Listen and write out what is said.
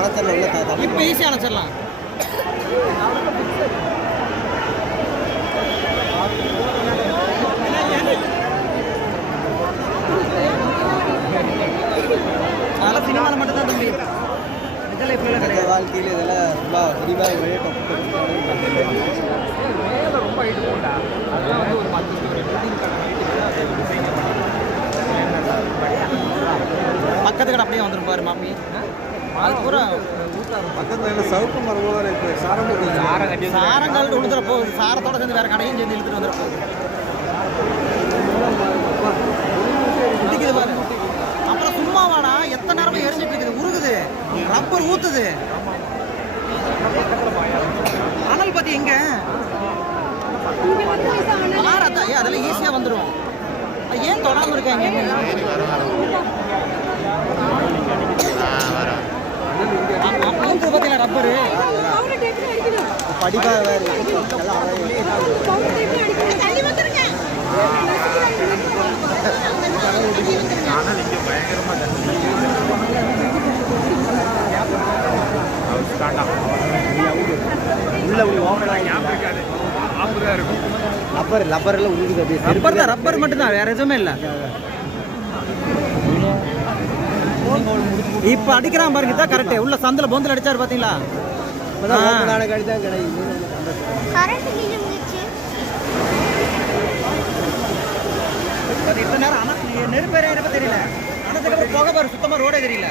அணைச்சிடலாம். இப்போ ஈஸியாக அணைச்சிடலாம். அதெல்லாம் சினிமாவில் மட்டும்தான் தம்பி. நிஜ லைஃப்ல கிடையாது. வாழ்க்கையில் இதெல்லாம் ரொம்ப விரிவாக ரொம்ப ஹைட்டு போட்டா அதெல்லாம் வந்து ஒரு 10 ஸ்டோரி பக்கத்து கடை அப்படியே வந்துடும் பாரு மாமி. அது பூரா பக்கத்தில் சவுக்கு மரமாக இருக்குது. சாரங்கால் உழுதுற போகுது. சாரத்தோட சேர்ந்து வேற கடையும் சேர்ந்து இழுத்துட்டு வந்துட போகுது. பிடிக்குது பாரு. அப்புறம் சும்மாவாடா எத்தனை நேரமும் எரிஞ்சிட்டு இருக்குது. உருகுது, ரப்பர் ஊத்துது. அனல் பத்தி எங்க அதெல்லாம் ஈஸியா வந்துடும். ஏன் தொடாம இருக்காங்க? பார்த்தீங்களா ரப்பரு படிப்பா வேறு லப்பரெல்லாம் உருகுது. ரப்பர் மட்டும்தான், வேற எதுவுமே இல்லை. இப்ப அடிக்கிறான் பாருங்க. தான் கரெக்ட். உள்ள சந்தில பொந்தில் அடிச்சாரு பாத்தீங்களா? இத்தனை நேரம் நெருப்பேற தெரியல. ஆனதுக்கப்புறம் போக பாரு, சுத்தமா ரோடே தெரியல.